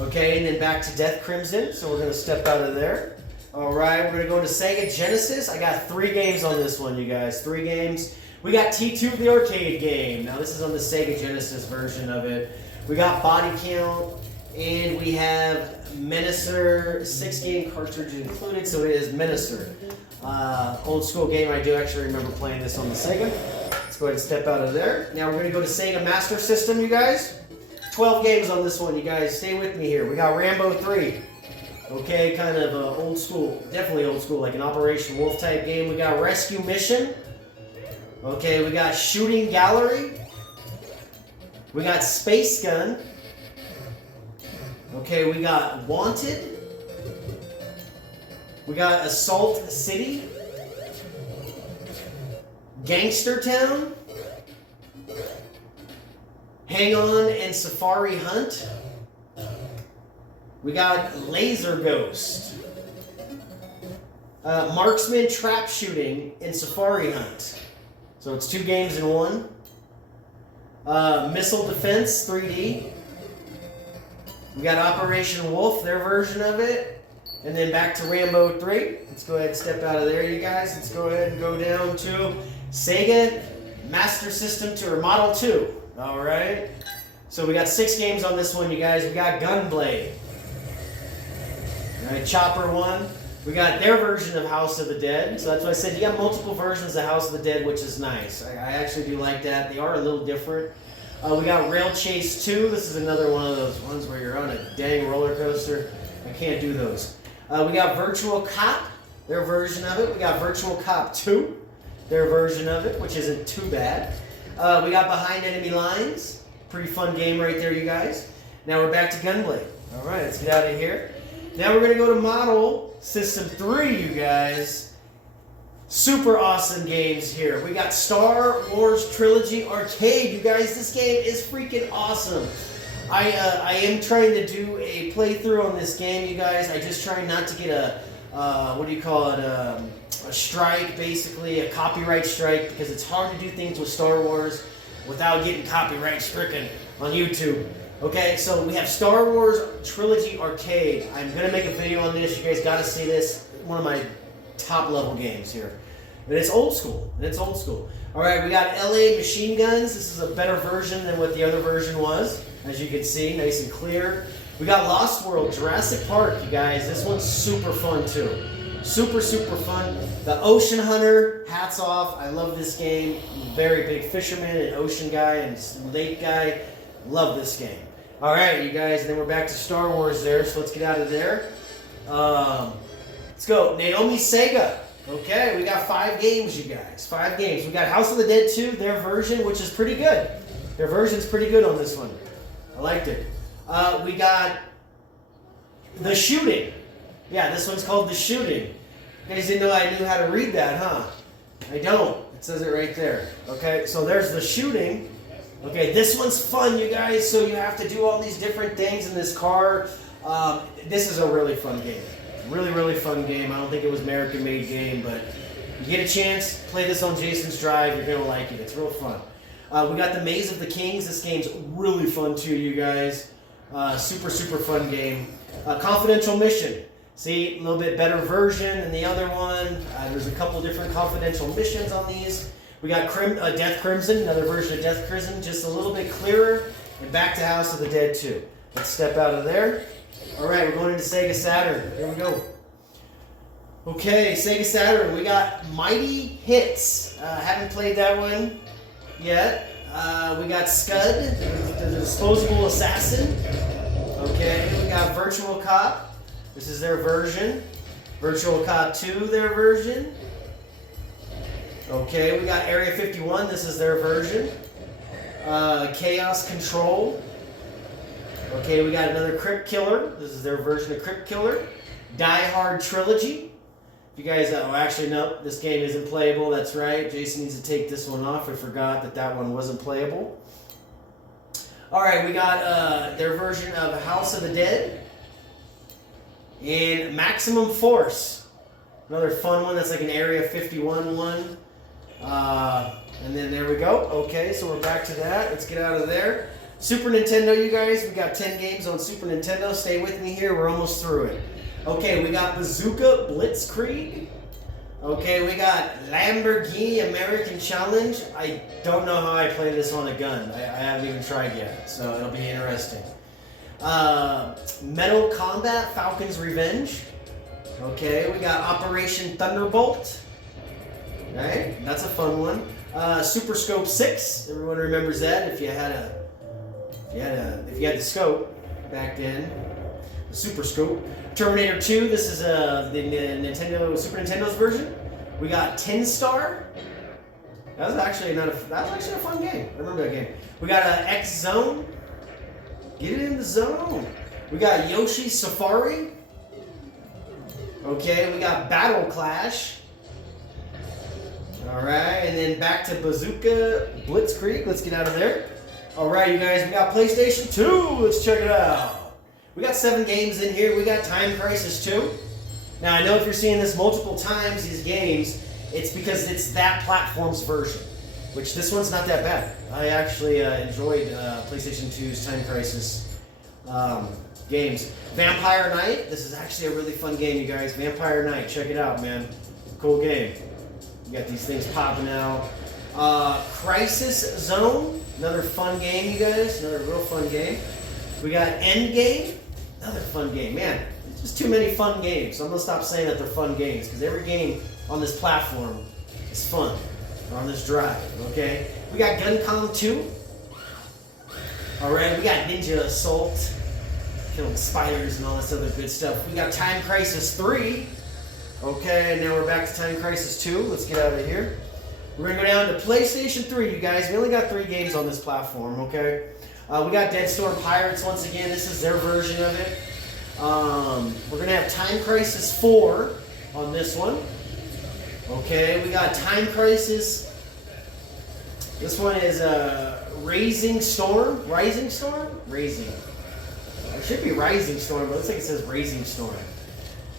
Okay, and then back to Death Crimson. So we're going to step out of there. Alright, we're going to go to Sega Genesis. I got 3 games on this one, you guys. 3 games. We got T2, the arcade game. Now this is on the Sega Genesis version of it. We got Body Count. And we have Menacer, 6-game cartridge included. So it is Menacer. Old school game. I do actually remember playing this on the Sega. Let's go ahead and step out of there. Now we're going to go to Sega Master System, you guys. 12 games on this one, you guys. Stay with me here. We got Rambo 3. Okay, kind of old school. Definitely old school, like an Operation Wolf type game. We got Rescue Mission. Okay, we got Shooting Gallery. We got Space Gun. Okay, we got Wanted. We got Assault City. Gangster Town. Hang On and Safari Hunt. We got Laser Ghost. Marksman Trap Shooting and Safari Hunt. So it's 2 games in one. Missile Defense 3D. We got Operation Wolf, their version of it. And then back to Rambo 3. Let's go ahead and step out of there, you guys. Let's go ahead and go down to Sega Master System 2, or Model 2. Alright. So we got 6 games on this one, you guys. We got Gunblade. Alright, Chopper 1. We got their version of House of the Dead. So that's why I said you got multiple versions of House of the Dead, which is nice. I actually do like that. They are a little different. We got Rail Chase 2. This is another one of those ones where you're on a dang roller coaster. I can't do those. We got Virtual Cop, their version of it. We got Virtual Cop 2. their version of it, which isn't too bad. We got Behind Enemy Lines. Pretty fun game right there, you guys. Now we're back to Gunblade. All right, let's get out of here. Now we're going to go to Model System 3, you guys. Super awesome games here. We got Star Wars Trilogy Arcade. You guys, this game is freaking awesome. I am trying to do a playthrough on this game, you guys. I just try not to get a, what do you call it, a strike, basically, a copyright strike, because it's hard to do things with Star Wars without getting copyright stricken on YouTube. Okay, so we have Star Wars Trilogy Arcade. I'm going to make a video on this. You guys got to see this. One of my top level games here. But it's old school. All right, we got LA Machine Guns. This is a better version than what the other version was. As you can see, nice and clear. We got Lost World, Jurassic Park, you guys. This one's super fun too. Super fun. The Ocean Hunter, hats off. I love this game. I'm a very big fisherman and ocean guy and lake guy. Love this game. All right, you guys, and then we're back to Star Wars there, so let's get out of there. Let's go. Naomi Sega. Okay, we got 5 games, you guys. 5 games. We got House of the Dead 2, their version, which is pretty good. Their version's pretty good on this one. I liked it. We got The Shooting. Yeah, this one's called The Shooting. You guys didn't know I knew how to read that, huh? I don't. It says it right there. Okay, so there's The Shooting. Okay, this one's fun, you guys. So you have to do all these different things in this car. This is a really fun game. Really fun game. I don't think it was American-made game, but you get a chance, play this on Jason's Drive. You're going to like it. It's real fun. We got the Maze of the Kings. This game's really fun too, you guys. Super fun game. Confidential Mission. See, a little bit better version than the other one. There's a couple different confidential missions on these. We got Death Crimson, another version of Death Crimson, just a little bit clearer. And back to House of the Dead 2. Let's step out of there. All right, we're going into Sega Saturn. Here we go. Okay, Sega Saturn. We got Mighty Hits. Haven't played that one yet. We got Scud, the Disposable Assassin. Okay, we got Virtual Cop. This is their version. Virtual Cop 2, their version. Okay, we got Area 51. This is their version. Chaos Control. Okay, we got another Crypt Killer. This is their version of Crypt Killer. Die Hard Trilogy. If you guys, actually, no, this game isn't playable. That's right. Jason needs to take this one off. I forgot that one wasn't playable. All right, we got their version of House of the Dead. And Maximum Force. Another fun one. That's like an Area 51 one. And then there we go. Okay, so we're back to that. Let's get out of there. Super Nintendo, you guys. We got 10 games on Super Nintendo. Stay with me here. We're almost through it. Okay, we got Bazooka Blitzkrieg. Okay, we got Lamborghini American Challenge. I don't know how I play this on a gun. I haven't even tried yet, so it'll be interesting. Metal Combat Falcon's Revenge. Okay, we got Operation Thunderbolt. Right, that's a fun one. Super Scope 6. Everyone remembers that if you had the scope back then. The Super Scope. Terminator 2. This is the Super Nintendo's version. We got Tin Star. That was actually a fun game. I remember that game. We got X Zone. Get it in the zone. We got Yoshi Safari. Okay, we got Battle Clash. All right, and then back to Bazooka Blitzkrieg. Let's get out of there. All right, you guys, we got PlayStation 2. Let's check it out. We got 7 games in here. We got Time Crisis 2. Now, I know if you're seeing this multiple times, these games, it's because it's that platform's version, which this one's not that bad. I actually enjoyed PlayStation 2's Time Crisis games. Vampire Knight. This is actually a really fun game, you guys. Vampire Knight. Check it out, man. Cool game. You got these things popping out. Crisis Zone. Another fun game, you guys. Another real fun game. We got Endgame. Another fun game. Man, it's just too many fun games. So I'm going to stop saying that they're fun games, because every game on this platform is fun. Or on this drive, okay? We got Guncom 2. Alright, we got Ninja Assault. Killing spiders and all this other good stuff. We got Time Crisis 3. Okay, now we're back to Time Crisis 2. Let's get out of here. We're gonna go down to PlayStation 3, you guys. We only got 3 games on this platform, okay? We got Dead Storm Pirates once again. This is their version of it. We're gonna have Time Crisis 4 on this one. Okay, we got Time Crisis. This one is Rising Storm. Rising Storm? Rising. It should be Rising Storm, but it looks like it says Rising Storm.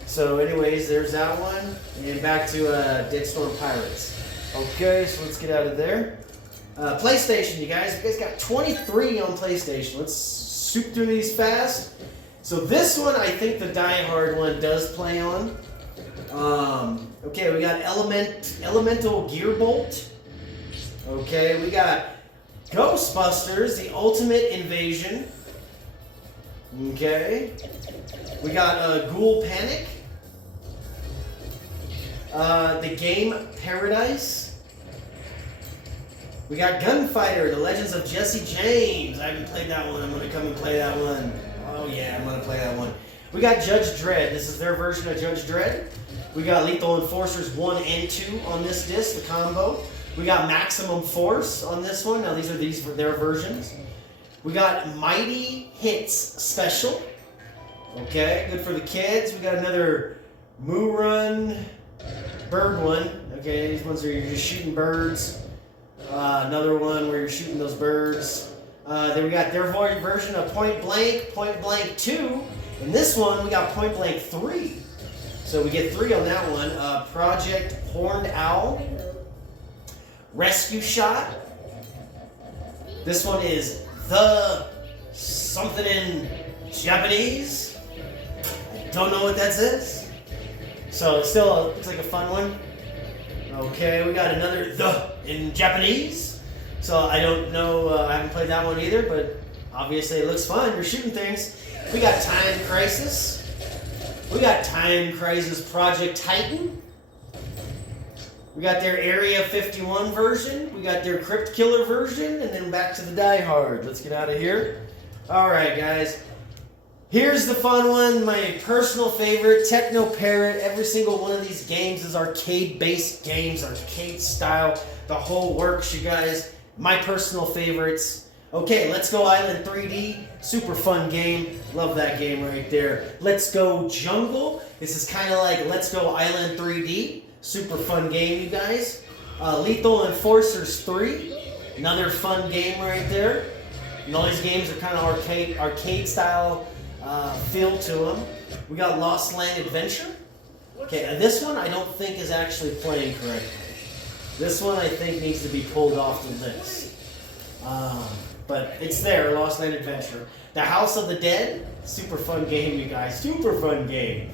So anyways, there's that one. And back to Dead Storm Pirates. Okay, so let's get out of there. PlayStation, you guys. You guys got 23 on PlayStation. Let's soup through these fast. So this one, I think the Die Hard one does play on. Okay, we got Elemental Gearbolt. Okay, we got Ghostbusters, The Ultimate Invasion. Okay. We got Ghoul Panic. The Game Paradise. We got Gunfighter, The Legends of Jesse James. I haven't played that one. I'm going to come and play that one. Oh yeah, I'm going to play that one. We got Judge Dredd. This is their version of Judge Dredd. We got Lethal Enforcers 1 and 2 on this disc, the combo. We got Maximum Force on this one. Now these are their versions. We got Mighty Hits Special. Okay, good for the kids. We got another Moo Run Bird one. Okay, these ones are you're just shooting birds. Another one where you're shooting those birds. Then we got their version of Point Blank 2. And this one, we got Point Blank 3. So we get 3 on that one. Project Horned Owl. Rescue Shot. This one is The something in Japanese. I don't know what that says. So it's still looks like a fun one. Okay, we got another The in Japanese. So I don't know, I haven't played that one either, but obviously it looks fun. You're shooting things. We got Time Crisis. We got Time Crisis Project Titan. We got their Area 51 version. We got their Crypt Killer version. And then back to the Die Hard. Let's get out of here. Alright, guys. Here's the fun one. My personal favorite, Techno Parrot. Every single one of these games is arcade-based games. Arcade style. The whole works, you guys. My personal favorites. Okay, Let's Go Island 3D. Super fun game. Love that game right there. Let's Go Jungle. This is kind of like Let's Go Island 3D. Super fun game, you guys. Lethal Enforcers 3. Another fun game right there. And all these games are kind of arcade style feel to them. We got Lost Land Adventure. Okay, and this one I don't think is actually playing correctly. This one I think needs to be pulled off the list. But it's there, Lost Land Adventure. The House of the Dead, super fun game, you guys. Super fun game.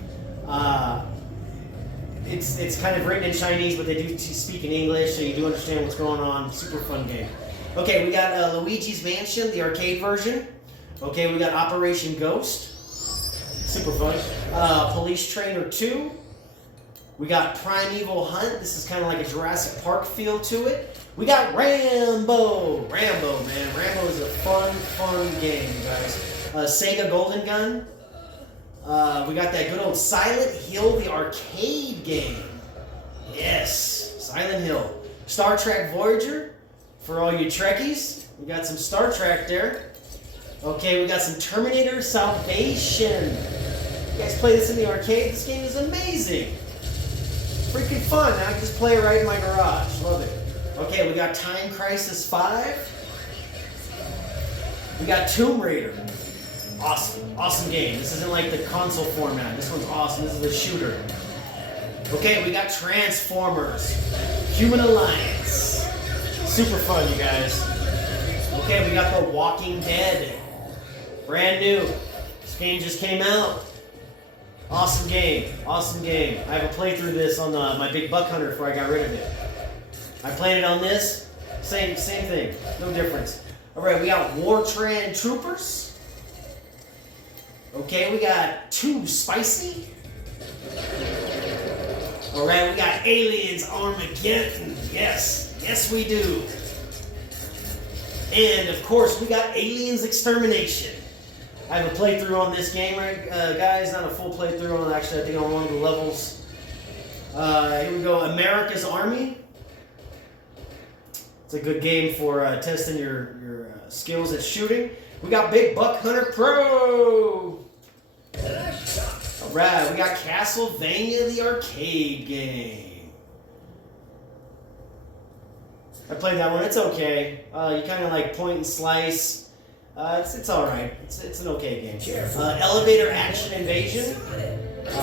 It's kind of written in Chinese, but they do speak in English, so you do understand what's going on. Super fun game. Okay, we got Luigi's Mansion, the arcade version. Okay, we got Operation Ghost. Super fun. Police Trainer 2. We got Primeval Hunt. This is kind of like a Jurassic Park feel to it. We got Rambo. Rambo, man. Rambo is a fun game, you guys. Sega Golden Gun. We got that good old Silent Hill, the arcade game. Yes, Silent Hill. Star Trek Voyager, for all you Trekkies. We got some Star Trek there. Okay, we got some Terminator Salvation. You guys play this in the arcade? This game is amazing. Freaking fun. I can just play it right in my garage. Love it. Okay, we got Time Crisis 5. We got Tomb Raider. Awesome game. This isn't like the console format. This one's awesome. This is a shooter. Okay, we got Transformers. Human Alliance. Super fun, you guys. Okay, we got The Walking Dead. Brand new. This game just came out. Awesome game. Awesome game. I have a playthrough of this on my big Buck Hunter before I got rid of it. I played it on this. Same thing. No difference. Alright, we got Wartran Troopers. Okay, we got Too Spicy. Alright, we got Aliens Armageddon. Yes we do. And of course, we got Aliens Extermination. I have a playthrough on this game, right, guys? Not a full playthrough on, actually, I think on one of the levels. Here we go, America's Army. a good game for testing your skills at shooting. We got Big Buck Hunter Pro. Alright, we got Castlevania the arcade game. I played that one. It's okay. You kind of like point and slice. It's alright. It's an okay game. Elevator Action Invasion.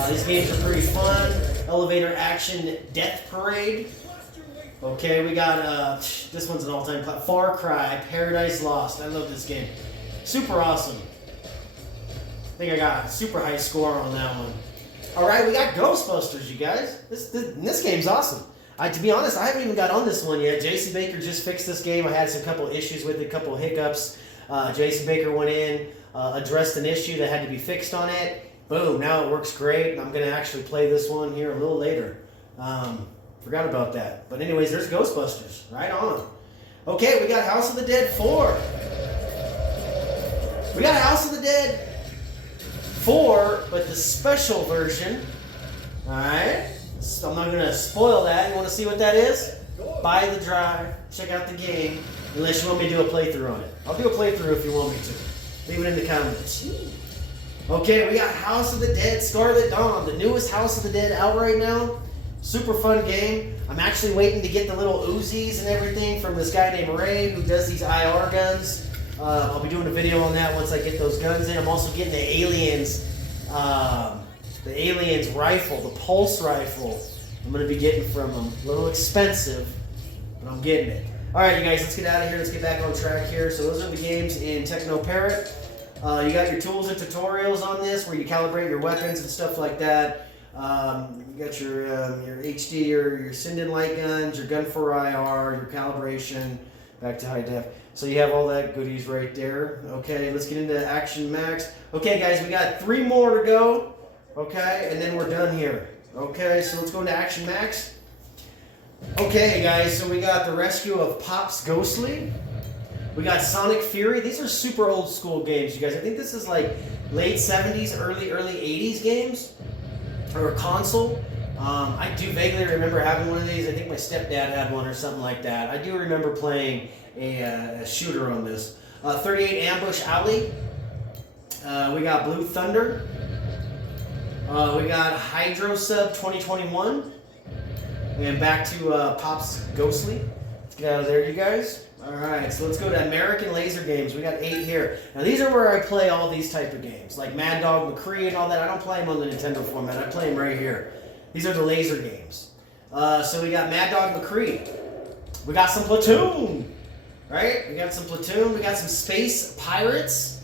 These games are pretty fun. Elevator Action Death Parade. Okay, we got, this one's an all-time classic. Far Cry Paradise Lost. I love this game. Super awesome. I think I got a super high score on that one. Alright, we got Ghostbusters, you guys. This game's awesome. To be honest, I haven't even got on this one yet. Jasen Baker just fixed this game. I had some couple issues with it, a couple hiccups. Jasen Baker went in, addressed an issue that had to be fixed on it. Boom, now it works great. I'm going to actually play this one here a little later. Forgot about that. But anyways, there's Ghostbusters. Right on. Okay, we got House of the Dead 4. We got House of the Dead 4, but the special version. Alright? So I'm not going to spoil that. You want to see what that is? Buy the drive. Check out the game. Unless you want me to do a playthrough on it. I'll do a playthrough if you want me to. Leave it in the comments. Okay, we got House of the Dead Scarlet Dawn. The newest House of the Dead out right now. Super fun game. I'm actually waiting to get the little Uzis and everything from this guy named Ray who does these IR guns. I'll be doing a video on that once I get those guns in. I'm also getting the Aliens rifle, the Pulse rifle. I'm going to be getting from them. A little expensive, but I'm getting it. Alright, you guys, let's get out of here. Let's get back on track here. So those are the games in Techno Parrot. You got your tools and tutorials on this where you calibrate your weapons and stuff like that. You got your HD or your Sinden light guns, your gun for IR, your calibration, back to high def. So you have all that goodies right there. Okay, let's get into Action Max. Okay, guys, we got 3 more to go. Okay, and then we're done here. Okay, so let's go into Action Max. Okay, guys, so we got the rescue of Pops Ghostly. We got Sonic Fury. These are super old school games, you guys. I think this is like late 70s, early 80s games. Or a console. I do vaguely remember having one of these. I think my stepdad had one or something like that. I do remember playing a shooter on this. 38 Ambush Alley. We got Blue Thunder. We got Hydro Sub 2021. And back to Pops Ghostly. Let's get out of there, you guys. Alright, so let's go to American Laser Games. We got 8 here. Now these are where I play all these type of games. Like Mad Dog McCree and all that. I don't play them on the Nintendo format. I play them right here. These are the laser games. So we got Mad Dog McCree. We got some Platoon. Right? We got some Platoon. We got some Space Pirates.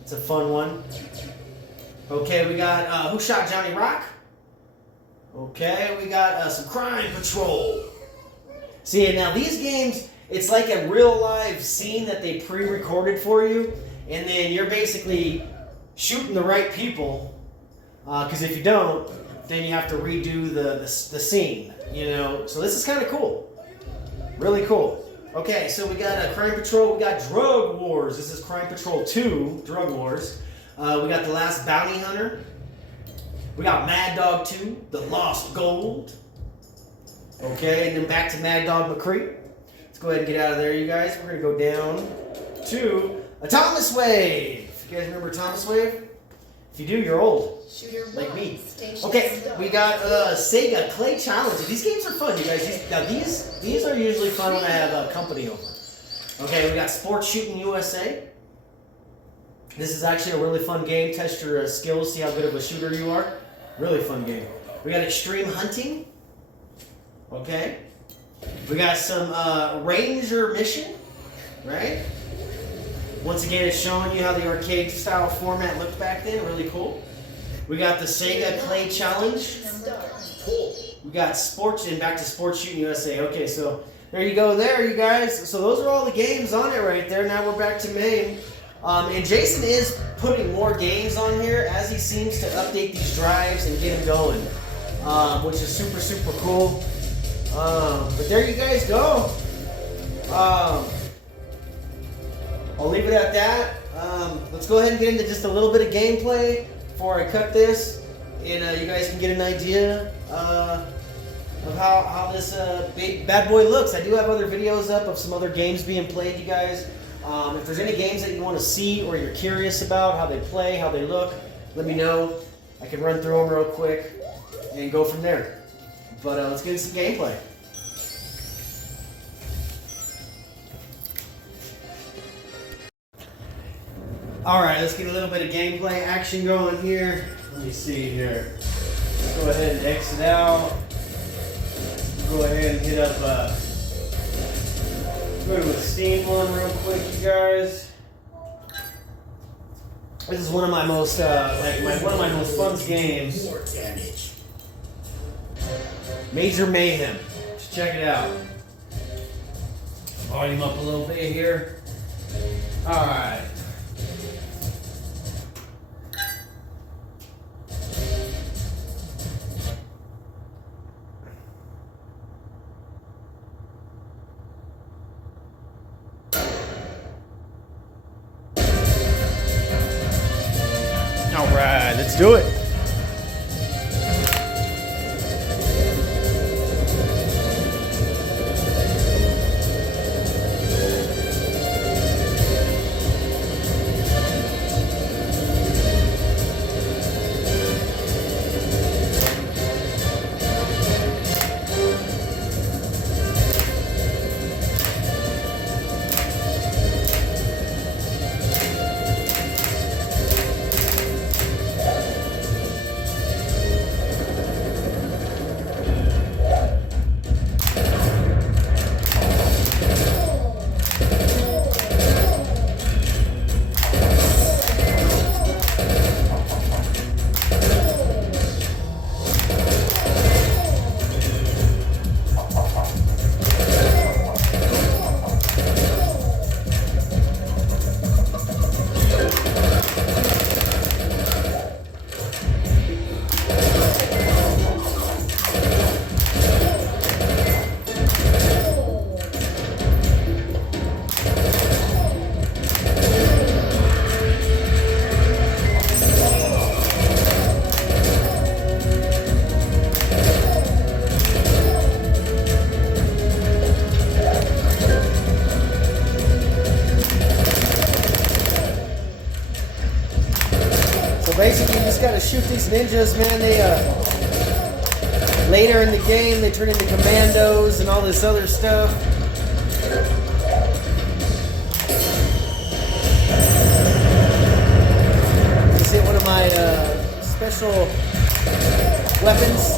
It's a fun one. Okay, we got Who Shot Johnny Rock? Okay, we got some Crime Patrol. See, now these games... It's like a real live scene that they pre-recorded for you, and then you're basically shooting the right people, because if you don't, then you have to redo the scene, you know. So this is kind of cool. Really cool. Okay, so we got Crime Patrol, we got Drug Wars. This is Crime Patrol 2, Drug Wars. We got The Last Bounty Hunter. We got Mad Dog 2, The Lost Gold. Okay, and then back to Mad Dog McCree. Let's go ahead and get out of there, you guys. We're going to go down to a Thomas Wave. You guys remember Thomas Wave? If you do, you're old. Like me. Okay, we got Sega Clay Challenge. These games are fun, you guys. These are usually fun when I have company over. Okay, we got Sports Shooting USA. This is actually a really fun game. Test your skills, see how good of a shooter you are. Really fun game. We got Extreme Hunting. Okay. We got some Ranger Mission, right? Once again, it's showing you how the arcade style format looked back then. Really cool. We got the Sega Clay Challenge. We got Sports, and back to Sports Shooting USA. Okay, so there you go there, you guys. So those are all the games on it right there. Now we're back to main. And Jasen is putting more games on here as he seems to update these drives and get them going, which is super, super cool. But there you guys go. I'll leave it at that. Let's go ahead and get into just a little bit of gameplay before I cut this, and you guys can get an idea of how this big bad boy looks. I do have other videos up of some other games being played, you guys. If there's any games that you want to see or you're curious about how they play, how they look, let me know. I can run through them real quick and go from there. But let's get into some gameplay. Alright, let's get a little bit of gameplay action going here. Let me see here. Let's go ahead and exit out. Go ahead and hit up go to a Steam one real quick, you guys. This is one of my most one of my most fun games. Major Mayhem. Just check it out. Volume up a little bit here. Alright. Alright, let's do it. Basically, you just gotta shoot these ninjas, man. They later in the game they turn into commandos and all this other stuff. Just hit one of my special weapons.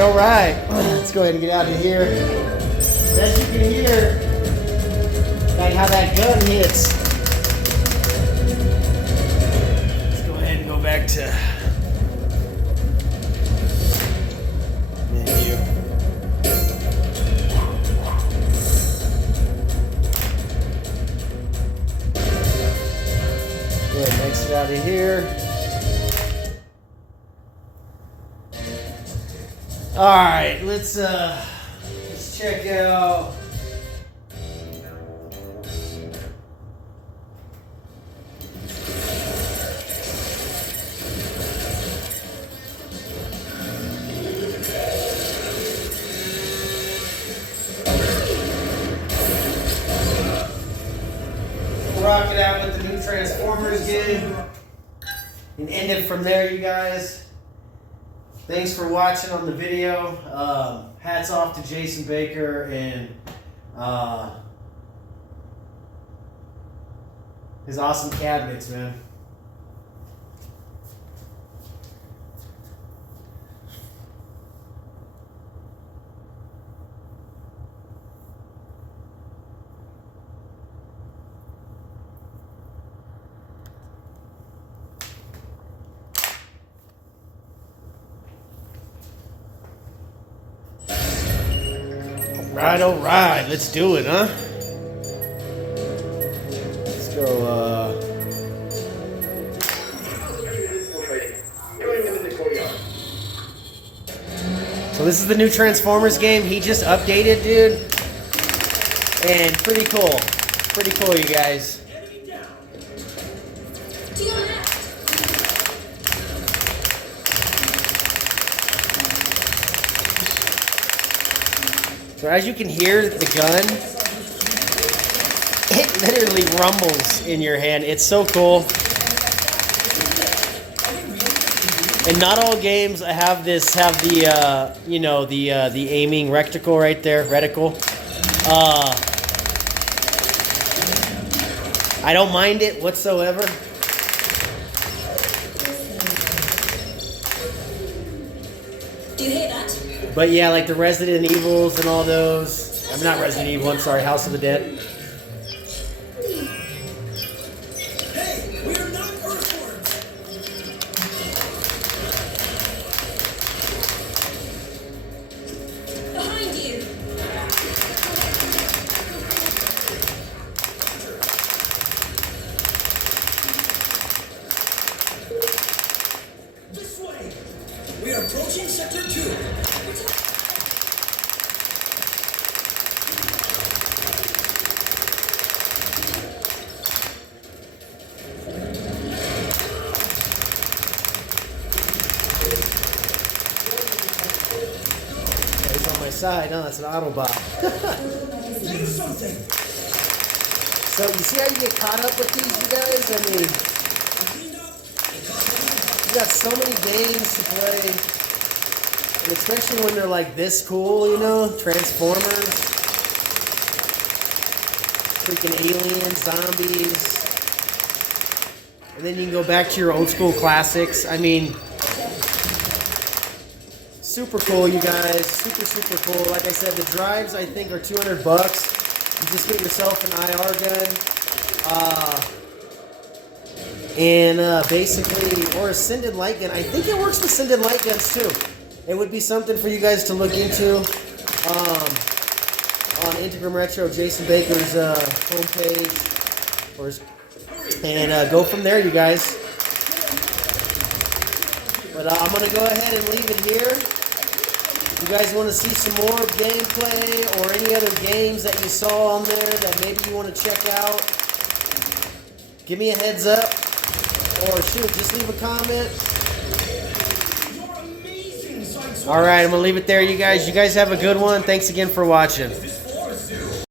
All right. Let's go ahead and get out of here. As you can hear, like how that gun hits. Let's go ahead and go back to menu. Go ahead and exit out of here. All right, let's check out. rock it out with the new Transformers game. And end it from there, you guys. Thanks for watching on the video. Hats off to Jasen Baker and his awesome cabinets, man. All right, let's do it, huh? Let's go, So this is the new Transformers game. He just updated, dude. And pretty cool. Pretty cool, you guys. So as you can hear the gun, it literally rumbles in your hand. It's so cool. And not all games have this, have the, you know, the aiming reticle right there, reticle. I don't mind it whatsoever. Do you hear that? But yeah, like the Resident Evils and all those. I'm not Resident Evil, I'm sorry, House of the Dead. Hey, we're not earthworms. Behind you. This way. We are approaching sector 2. He's on my side. No, that's an Autobot. Do something. So you see how you get caught up with these, you guys? I mean, you got so many games to play, and especially when they're like this cool, you know, Transformers, freaking aliens, zombies, and then you can go back to your old school classics. I mean, super cool, you guys. Super, super cool. Like I said, the drives I think are $200. You just get yourself an IR gun. And basically, or a Sended light gun. I think it works with Sended light guns too. It would be something for you guys to look into on Integrum Retro, Jasen Baker's homepage, and go from there, you guys. But I'm going to go ahead and leave it here. If you guys want to see some more gameplay or any other games that you saw on there that maybe you want to check out, give me a heads up. Or shoot, just leave a comment. Alright, I'm going to leave it there, you guys. You guys have a good one. Thanks again for watching.